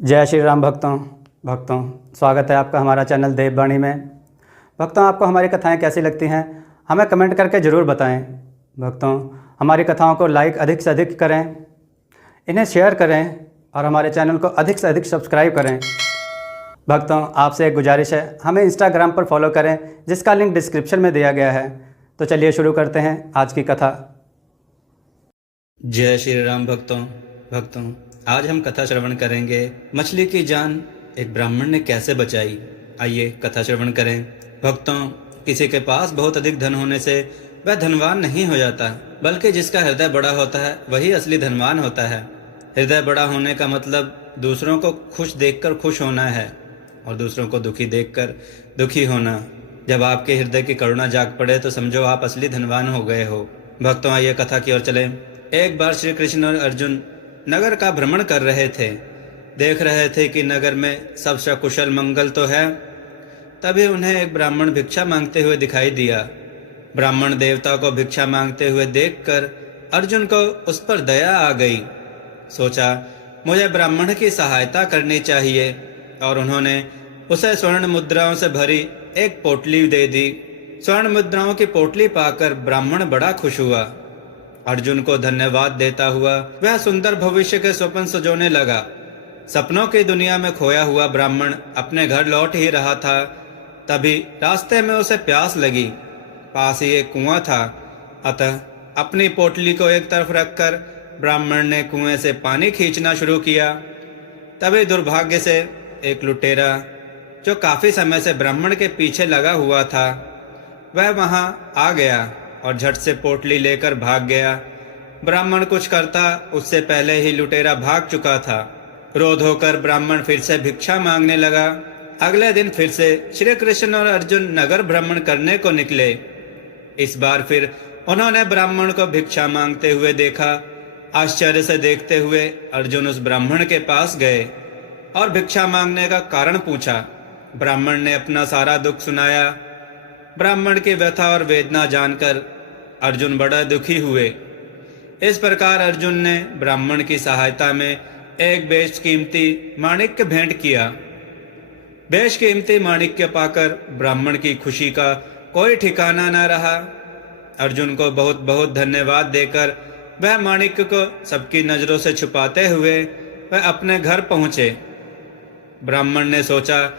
जय श्री राम भक्तों स्वागत है आपका हमारा चैनल देववाणी में। भक्तों, आपको हमारी कथाएं कैसी लगती हैं हमें कमेंट करके ज़रूर बताएं। भक्तों, हमारी कथाओं को लाइक अधिक से अधिक करें, इन्हें शेयर करें और हमारे चैनल को अधिक से अधिक सब्सक्राइब करें। भक्तों, आपसे एक गुजारिश है, हमें इंस्टाग्राम पर फॉलो करें जिसका लिंक डिस्क्रिप्शन में दिया गया है। तो चलिए शुरू करते हैं आज की कथा। जय श्री राम भक्तों, आज हम कथा श्रवण करेंगे मछली की जान एक ब्राह्मण ने कैसे बचाई। आइए कथा श्रवण करें। भक्तों, किसी के पास बहुत अधिक धन होने से वह धनवान नहीं हो जाता, बल्कि जिसका हृदय बड़ा होता है वही असली धनवान होता है। हृदय बड़ा होने का मतलब दूसरों को खुश देखकर खुश होना है और दूसरों को दुखी देखकर दुखी होना। जब आपके हृदय की करुणा जाग पड़े तो समझो आप असली धनवान हो गए हो। भक्तों, आइए कथा की ओर चलें। एक बार श्री कृष्ण और अर्जुन नगर का भ्रमण कर रहे थे। देख रहे थे कि नगर में सब सकुशल मंगल तो है। तभी उन्हें एक ब्राह्मण भिक्षा मांगते हुए दिखाई दिया। ब्राह्मण देवता को भिक्षा मांगते हुए देखकर अर्जुन को उस पर दया आ गई। सोचा, मुझे ब्राह्मण की सहायता करनी चाहिए, और उन्होंने उसे स्वर्ण मुद्राओं से भरी एक पोटली दे दी। स्वर्ण मुद्राओं की पोटली पाकर ब्राह्मण बड़ा खुश हुआ। अर्जुन को धन्यवाद देता हुआ वह सुंदर भविष्य के स्वप्न सजोने लगा। सपनों की दुनिया में खोया हुआ ब्राह्मण अपने घर लौट ही रहा था, तभी रास्ते में उसे प्यास लगी। पास ही एक कुआं था, अतः अपनी पोटली को एक तरफ रखकर ब्राह्मण ने कुएं से पानी खींचना शुरू किया। तभी दुर्भाग्य से एक लुटेरा, जो काफी समय से ब्राह्मण के पीछे लगा हुआ था, वह वहां आ गया और झट से पोटली लेकर भाग गया। ब्राह्मण कुछ करता उससे पहले ही लुटेरा भाग चुका था। क्रोध होकर ब्राह्मण फिर से भिक्षा मांगने लगा। अगले दिन फिर से श्री कृष्ण और अर्जुन नगर भ्रमण करने को निकले। इस बार फिर उन्होंने ब्राह्मण को भिक्षा मांगते हुए देखा। आश्चर्य से देखते हुए अर्जुन उस ब्राह्मण के पास गए और भिक्षा मांगने का कारण पूछा। ब्राह्मण ने अपना सारा दुख सुनाया। ब्राह्मण की व्यथा और वेदना जानकर अर्जुन बड़ा दुखी हुए। इस प्रकार अर्जुन ने ब्राह्मण की सहायता में एक बेशकीमती माणिक्य भेंट किया। बेशकीमती माणिक्य पाकर ब्राह्मण की खुशी का कोई ठिकाना न रहा। अर्जुन को बहुत बहुत धन्यवाद देकर वह माणिक्य को सबकी नजरों से छुपाते हुए वह अपने घर पहुंचे। ब्राह्मण ने सोचा,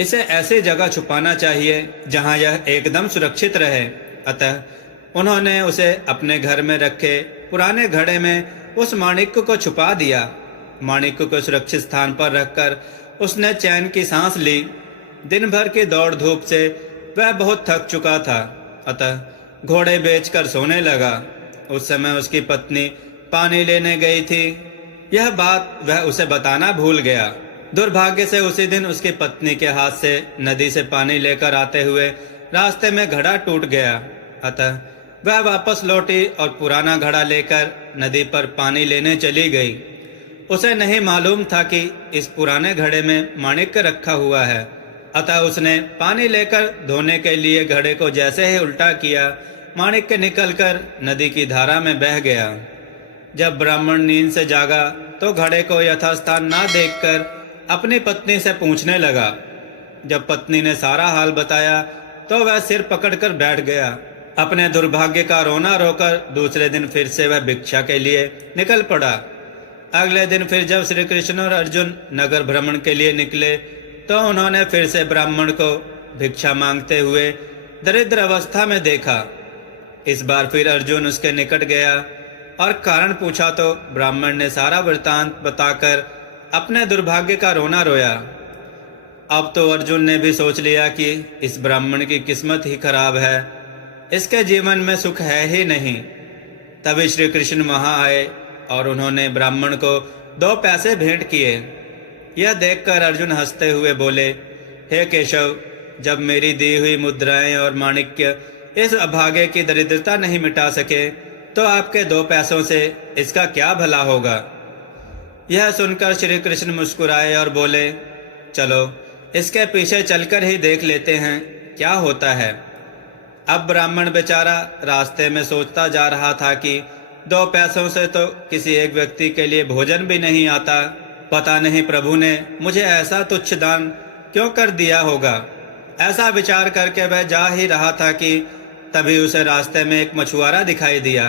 इसे ऐसी जगह छुपाना चाहिए जहां यह एकदम सुरक्षित रहे। अतः उन्होंने उसे अपने घर में रखे पुराने घड़े में उस माणिक्य को छुपा दिया। माणिक्य को सुरक्षित स्थान पर रखकर उसने चैन की सांस ली। दिन भर की दौड़ धूप से वह बहुत थक चुका था, अतः घोड़े बेचकर सोने लगा। उस समय उसकी पत्नी पानी लेने गई थी। यह बात वह उसे बताना भूल गया। दुर्भाग्य से उसी दिन उसकी पत्नी के हाथ से नदी से पानी लेकर आते हुए रास्ते में घड़ा टूट गया। अतः वह वापस लौटी और पुराना घड़ा लेकर नदी पर पानी लेने चली गई। उसे नहीं मालूम था कि इस पुराने घड़े में माणिक्य रखा हुआ है। अतः उसने पानी लेकर धोने के लिए घड़े को जैसे ही उल्टा किया, माणिक्य निकलकर नदी की धारा में बह गया। जब ब्राह्मण नींद से जागा तो घड़े को यथास्थान ना देखकर अपनी पत्नी से पूछने लगा। जब पत्नी ने सारा हाल बताया तो वह सिर पकड़कर बैठ गया। अपने दुर्भाग्य का रोना रोकर दूसरे दिन फिर से वह भिक्षा के लिए निकल पड़ा। अगले दिन फिर जब श्री कृष्ण और अर्जुन नगर भ्रमण के लिए निकले तो उन्होंने फिर से ब्राह्मण को भिक्षा मांगते हुए दरिद्र अवस्था में देखा। इस बार फिर अर्जुन उसके निकट गया और कारण पूछा तो ब्राह्मण ने सारा वृतांत बताकर अपने दुर्भाग्य का रोना रोया। अब तो अर्जुन ने भी सोच लिया कि इस ब्राह्मण की किस्मत ही खराब है, इसके जीवन में सुख है ही नहीं। तभी श्री कृष्ण वहां आए और उन्होंने ब्राह्मण को 2 पैसे भेंट किए। यह देखकर अर्जुन हंसते हुए बोले, हे केशव, जब मेरी दी हुई मुद्राएं और माणिक्य इस अभागे की दरिद्रता नहीं मिटा सके तो आपके 2 पैसों से इसका क्या भला होगा। यह सुनकर श्री कृष्ण मुस्कुराए और बोले, चलो इसके पीछे चलकर ही देख लेते हैं क्या होता है। अब ब्राह्मण बेचारा रास्ते में सोचता जा रहा था कि 2 पैसों से तो किसी एक व्यक्ति के लिए भोजन भी नहीं आता। पता नहीं प्रभु ने मुझे ऐसा तुच्छ दान क्यों कर दिया होगा। ऐसा विचार करके वह जा ही रहा था कि तभी उसे रास्ते में एक मछुआरा दिखाई दिया।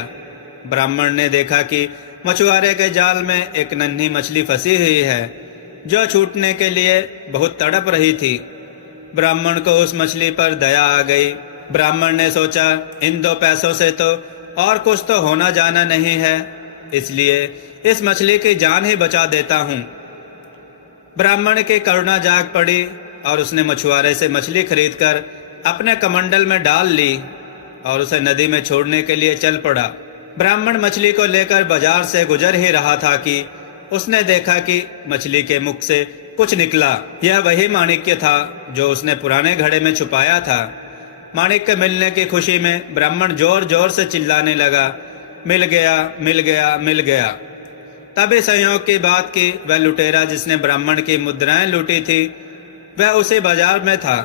ब्राह्मण ने देखा कि मछुआरे के जाल में एक नन्ही मछली फंसी हुई है जो छूटने के लिए बहुत तड़प रही थी। ब्राह्मण को उस मछली पर दया आ गई। ब्राह्मण ने सोचा, इन 2 पैसों से तो और कुछ तो होना जाना नहीं है, इसलिए इस मछली की जान ही बचा देता हूँ। ब्राह्मण की करुणा जाग पड़ी और उसने मछुआरे से मछली खरीदकर अपने कमंडल में डाल ली और उसे नदी में छोड़ने के लिए चल पड़ा। ब्राह्मण मछली को लेकर बाजार से गुजर ही रहा था कि उसने देखा कि मछली के मुख से कुछ निकला। यह वही माणिक्य था जो उसने पुराने घड़े में छुपाया था। माणिक्य मिलने की खुशी में ब्राह्मण जोर जोर से चिल्लाने लगा, मिल गया, मिल गया, मिल गया। तभी संयोग की बात की वह लुटेरा जिसने ब्राह्मण की मुद्राएं लूटी थी वह उसी बाजार में था।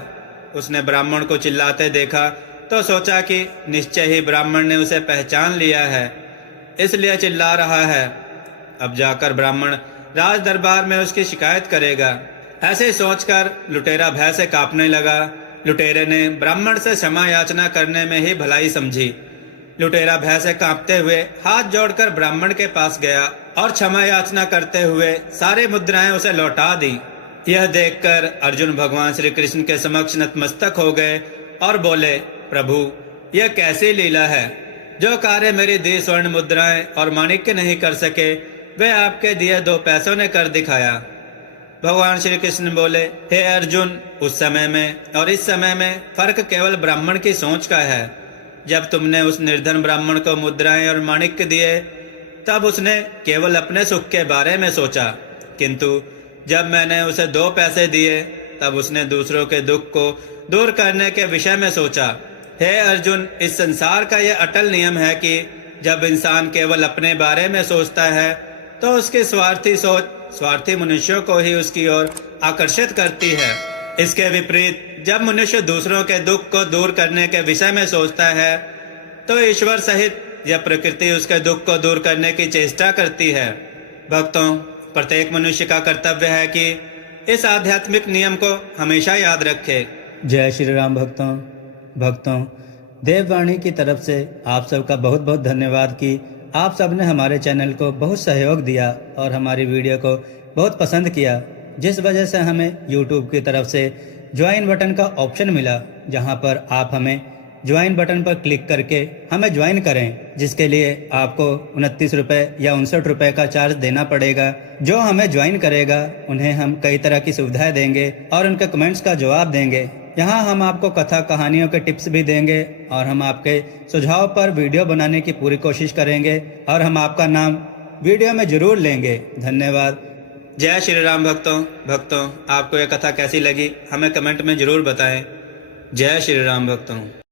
उसने ब्राह्मण को चिल्लाते देखा तो सोचा कि निश्चय ही ब्राह्मण ने उसे पहचान लिया है, इसलिए चिल्ला रहा है। अब जाकर ब्राह्मण राज दरबार में उसकी शिकायत करेगा। ऐसे सोचकर लुटेरा भय से कांपने लगा। लुटेरे ने ब्राह्मण से क्षमा याचना करने में ही भलाई समझी। लुटेरा भय से कांपते हुए हाथ जोड़कर ब्राह्मण के पास गया और क्षमा याचना करते हुए सारी मुद्राएं उसे लौटा दी। यह देखकर अर्जुन भगवान श्री कृष्ण के समक्ष नतमस्तक हो गए और बोले, प्रभु यह कैसी लीला है। जो कार्य मेरी दी स्वर्ण मुद्राएं और माणिक्य नहीं कर सके वे आपके दिए 2 पैसों ने कर दिखाया। भगवान श्री कृष्ण बोले, हे अर्जुन, उस समय में और इस समय में फर्क केवल ब्राह्मण की सोच का है। जब तुमने उस निर्धन ब्राह्मण को मुद्राएं और माणिक्य दिए तब उसने केवल अपने सुख के बारे में सोचा, किंतु जब मैंने उसे 2 पैसे दिए तब उसने दूसरों के दुख को दूर करने के विषय में सोचा। हे अर्जुन, इस संसार का यह अटल नियम है कि जब इंसान केवल अपने बारे में सोचता है तो उसकी स्वार्थी सोच स्वार्थी मनुष्यों को ही उसकी ओर आकर्षित करती है। इसके विपरीत जब मनुष्य दूसरों के दुख को दूर करने के विषय में सोचता है तो ईश्वर सहित यह प्रकृति उसके दुख को दूर करने की चेष्टा करती है। भक्तों, प्रत्येक मनुष्य का कर्तव्य है कि इस आध्यात्मिक नियम को हमेशा याद रखे। जय श्री राम। भक्तों, देववाणी की तरफ से आप सबका बहुत बहुत धन्यवाद कि आप सब ने हमारे चैनल को बहुत सहयोग दिया और हमारी वीडियो को बहुत पसंद किया, जिस वजह से हमें यूट्यूब की तरफ से ज्वाइन बटन का ऑप्शन मिला, जहां पर आप हमें ज्वाइन बटन पर क्लिक करके हमें ज्वाइन करें, जिसके लिए आपको 29 रुपये या 59 रुपये का चार्ज देना पड़ेगा। जो हमें ज्वाइन करेगा उन्हें हम कई तरह की सुविधाएं देंगे और उनके कमेंट्स का जवाब देंगे। यहाँ हम आपको कथा कहानियों के टिप्स भी देंगे और हम आपके सुझाव पर वीडियो बनाने की पूरी कोशिश करेंगे और हम आपका नाम वीडियो में जरूर लेंगे। धन्यवाद। जय श्री राम। भक्तों, आपको यह कथा कैसी लगी हमें कमेंट में जरूर बताएं। जय श्री राम। भक्तों।